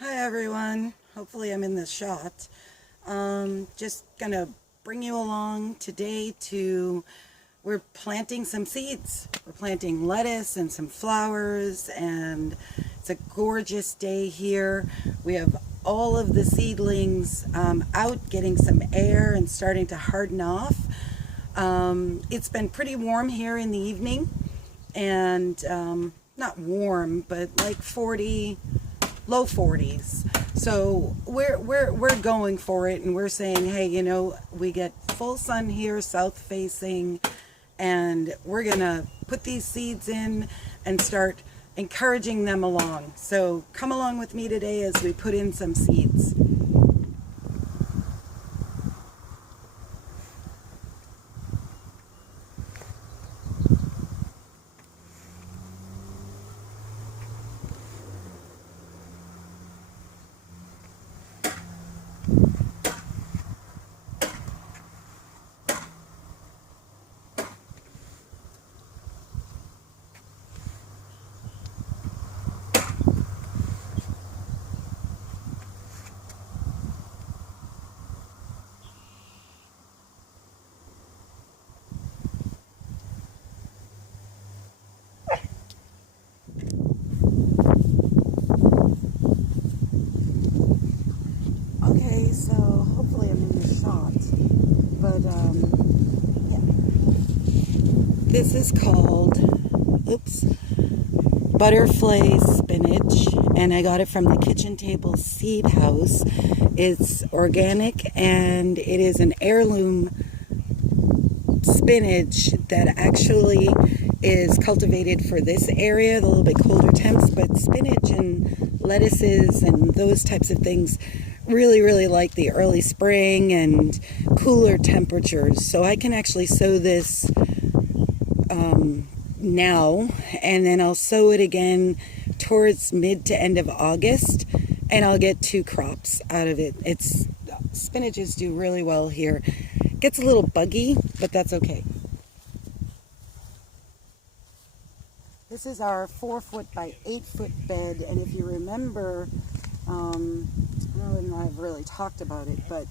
Hi everyone. Hopefully I'm in the shot. Just gonna bring you along today to we're planting some seeds. We're planting lettuce and some flowers, and it's a gorgeous day here. We have all of the seedlings out getting some air and starting to harden off. It's been pretty warm here in the evening, and not warm, but like 40, low 40s. So we're going for it, and we're saying, hey, we get full sun here, south facing, and we're gonna put these seeds in and start encouraging them along. So come along with me today as we put in some seeds. Okay, so hopefully I'm in the shot, but yeah, this is called, oops, butterfly spinach, and I got it from the Kitchen Table Seed House. It's organic, and it is an heirloom spinach that actually is cultivated for this area, the little bit colder temps. But spinach and lettuces and those types of things really like the early spring and cooler temperatures. So I can actually sow this now, and then I'll sow it again towards mid to end of August, and I'll get two crops out of it. Spinaches do really well here. Gets a little buggy, but that's okay. This is our 4-foot by 8-foot bed, and if you remember, I don't know if I've really talked about it, but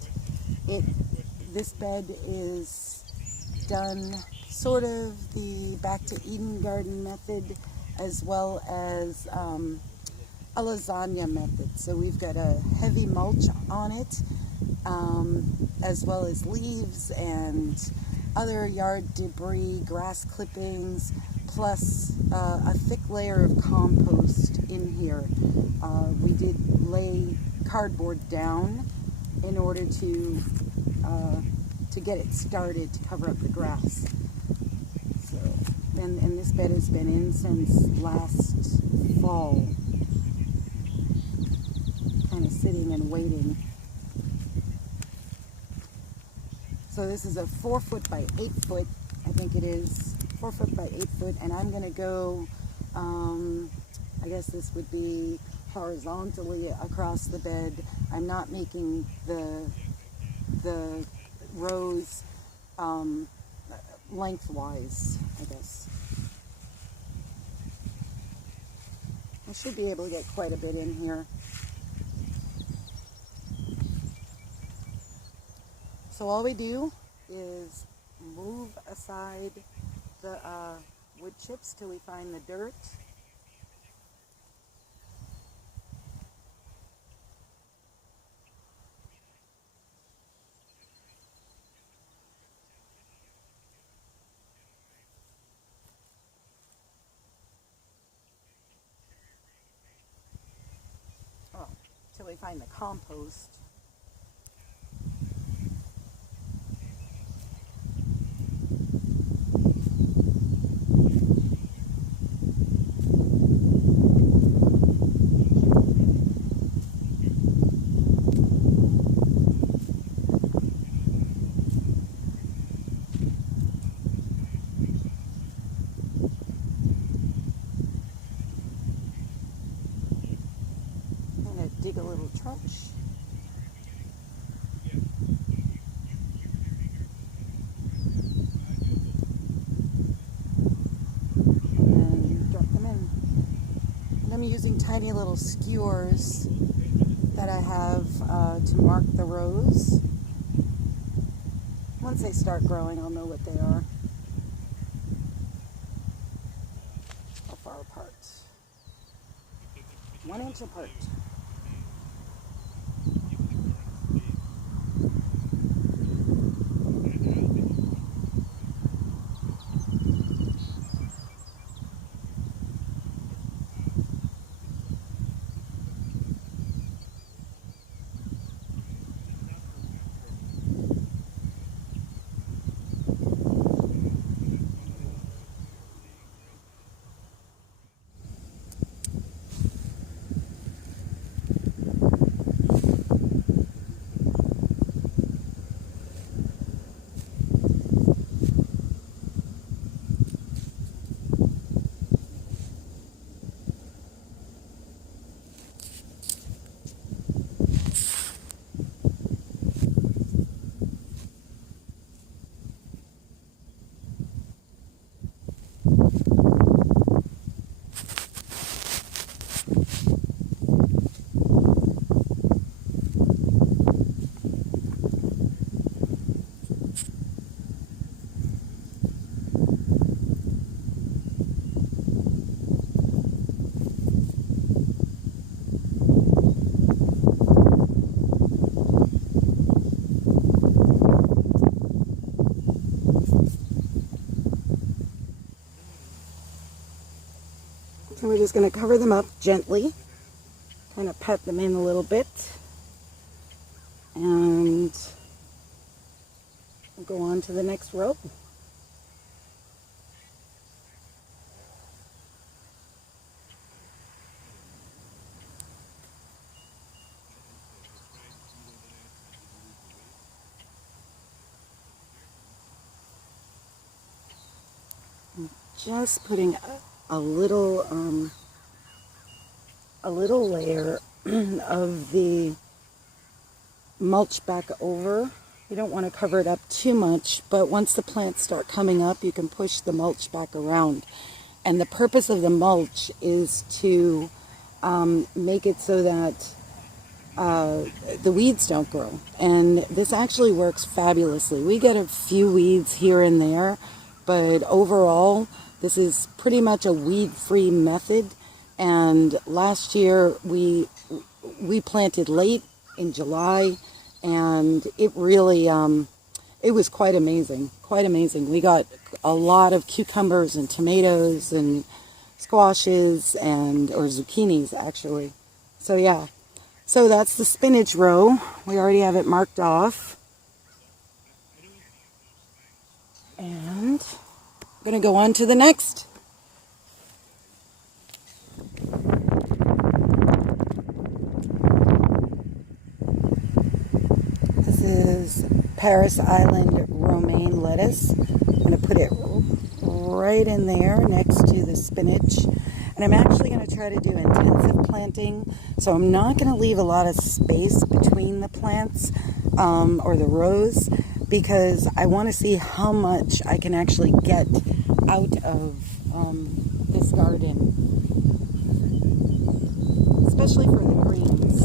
this bed is done sort of the Back to Eden garden method, as well as a lasagna method. So we've got a heavy mulch on it, as well as leaves and other yard debris, grass clippings, plus a thick layer of compost in here. We did lay cardboard down in order to get it started to cover up the grass. So, and this bed has been in since last fall, kind of sitting and waiting. So this is a 4-foot by 8-foot, I think it is 4-foot by 8-foot, and I'm going to go, I guess this would be horizontally across the bed. I'm not making the rows lengthwise, I guess. I should be able to get quite a bit in here. So all we do is move aside the wood chips till we find the dirt. Oh, till we find the compost. Dig a little trench. And drop them in. And I'm using tiny little skewers that I have to mark the rows. Once they start growing, I'll know what they are. How far apart? 1 inch apart. So we're just going to cover them up gently, kind of pat them in a little bit, and we'll go on to the next row. I'm just putting a little layer of the mulch back over. You don't want to cover it up too much, but once the plants start coming up, you can push the mulch back around. And the purpose of the mulch is to make it so that the weeds don't grow. And this actually works fabulously. We get a few weeds here and there, but overall, this is pretty much a weed-free method. And last year we planted late in July, and it really it was quite amazing. We got a lot of cucumbers and tomatoes and squashes or zucchinis actually. So yeah, so that's the spinach row. We already have it marked off, and I'm gonna go on to the next. This is Paris Island romaine lettuce. I'm going to put it right in there next to the spinach. And I'm actually going to try to do intensive planting. So I'm not going to leave a lot of space between the plants or the rows, because I want to see how much I can actually get out of this garden, especially for the greens.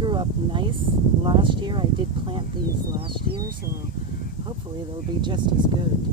grew up nice last year. I did plant these last year, so hopefully they'll be just as good.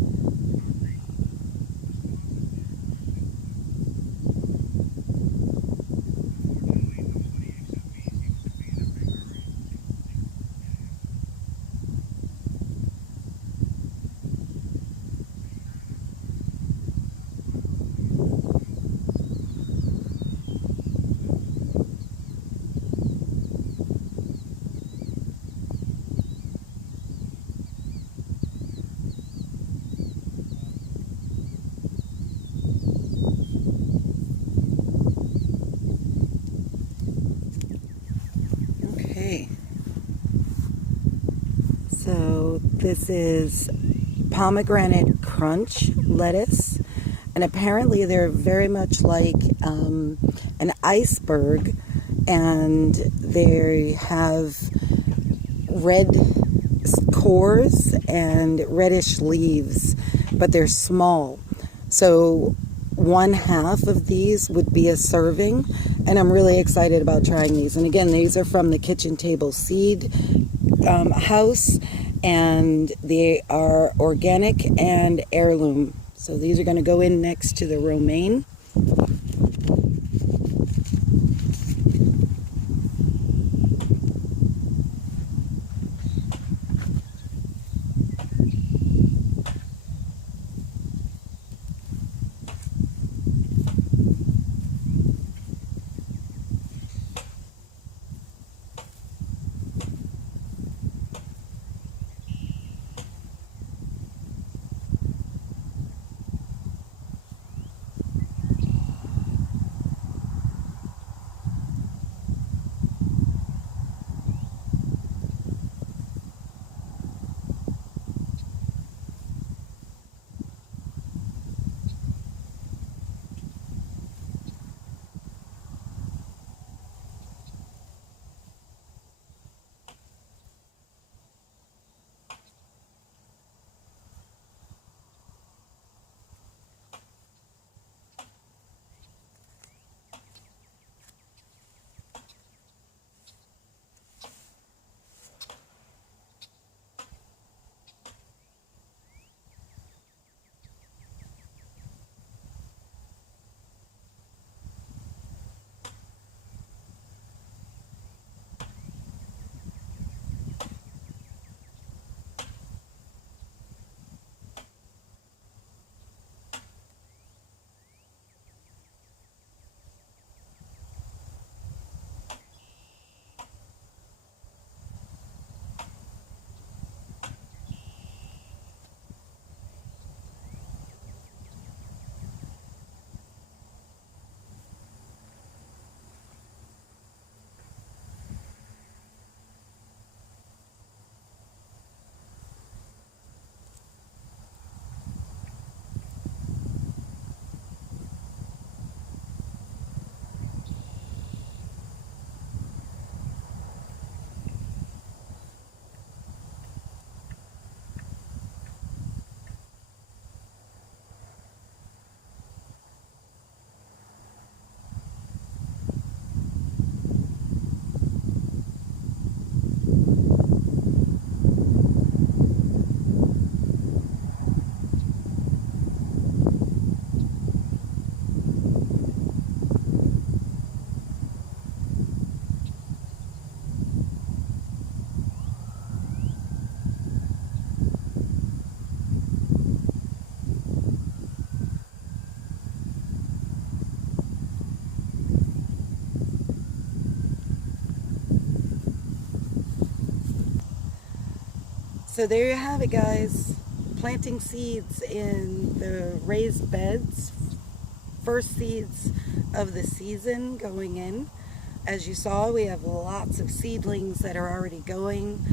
Okay, so this is pomegranate crunch lettuce, and apparently they're very much like an iceberg, and they have red cores and reddish leaves, but they're small. So 1/2 of these would be a serving, and I'm really excited about trying these. And again, these are from the Kitchen Table Seed house, and they are organic and heirloom. So these are going to go in next to the romaine. So there you have it, guys. Planting seeds in the raised beds. First seeds of the season going in. As you saw, we have lots of seedlings that are already going.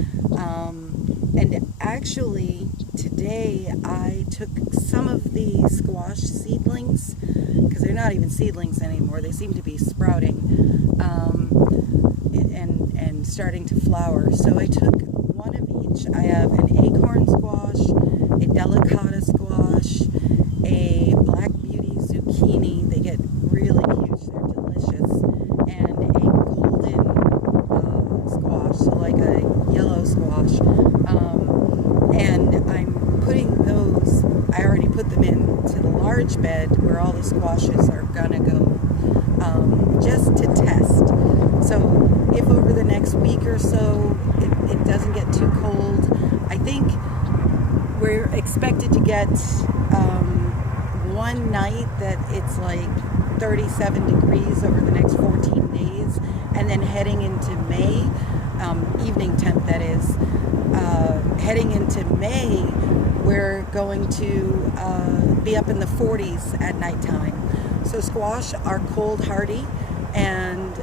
And actually, today I took some of the squash seedlings, because they're not even seedlings anymore. They seem to be sprouting and starting to flower. So I took one of each. I have an acorn squash, a delicata squash, a black beauty zucchini. They get really huge, they're delicious, and a golden bed where all the squashes are gonna go, just to test. So if over the next week or so it doesn't get too cold, I think we're expected to get one night that it's like 37 degrees over the next 14 days, and then heading into May, evening temp that is, heading into May, we're going to be up in the 40s at nighttime. So squash are cold hardy, and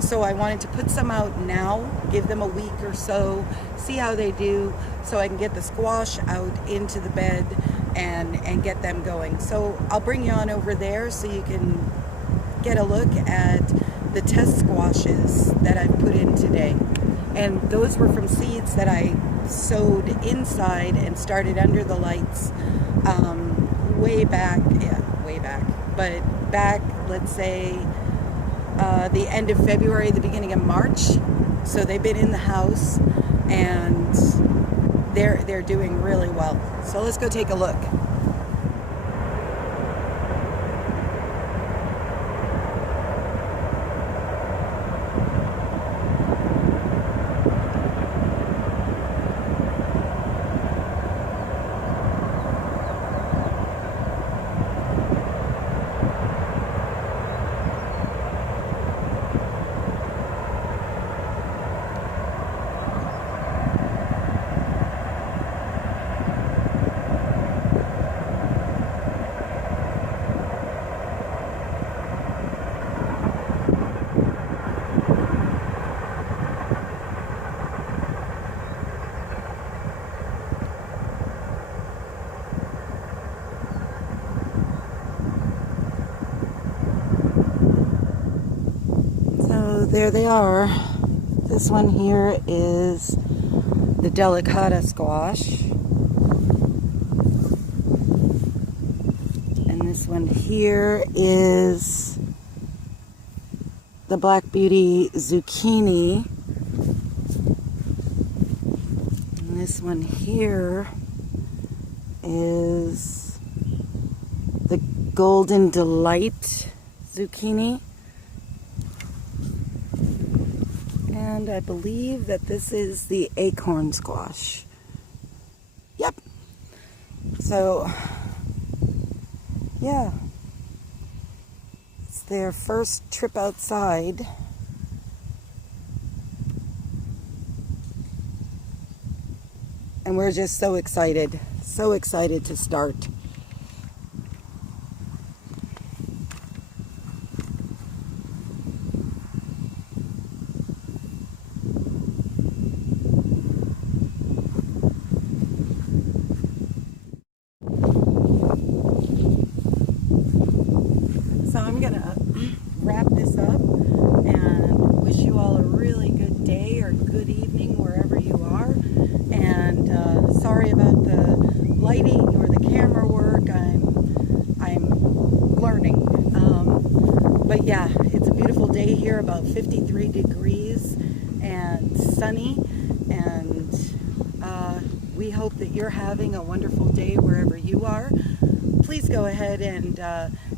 so I wanted to put some out now, give them a week or so, see how they do, so I can get the squash out into the bed and get them going. So I'll bring you on over there so you can get a look at the test squashes that I've put in today. And those were from seeds that I sowed inside and started under the lights way back, but back, let's say, the end of February, the beginning of March. So they've been in the house and they're doing really well. So let's go take a look. There they are. This one here is the delicata squash. And this one here is the Black Beauty zucchini. And this one here is the Golden Delight zucchini. And I believe that this is the acorn squash. Yep. So, yeah. It's their first trip outside. And we're just so excited to start. So I'm gonna wrap this up and wish you all a really good day or good evening wherever you are. And sorry about the lighting or the camera work. I'm learning. But yeah, it's a beautiful day here, about 53 degrees and sunny. And we hope that you're having a wonderful day wherever you are. Please go ahead and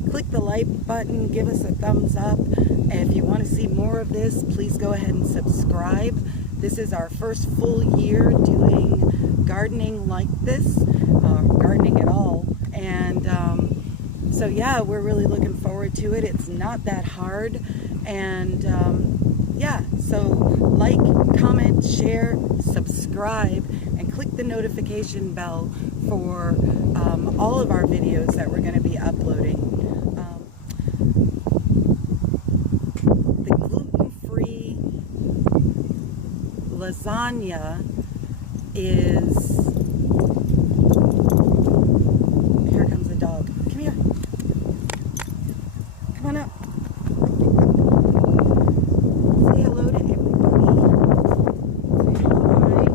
click the like button, give us a thumbs up. And if you want to see more of this, please go ahead and subscribe. This is our first full year doing gardening like this, gardening at all. And so yeah, we're really looking forward to it. It's not that hard. And yeah, so like, comment, share, subscribe, and click the notification bell for all of our videos that we're going to be uploading. The gluten-free lasagna is... Here comes the dog. Come here. Come on up. Say hello to everybody. Say hi.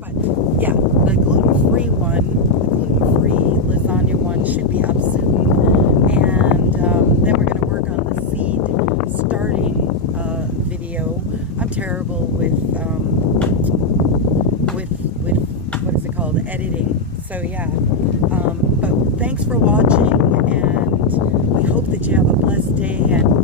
But yeah, the gluten-free one, the gluten-free lasagna one should be up soon. And then what is it called, editing. So yeah, but thanks for watching, and we hope that you have a blessed day, and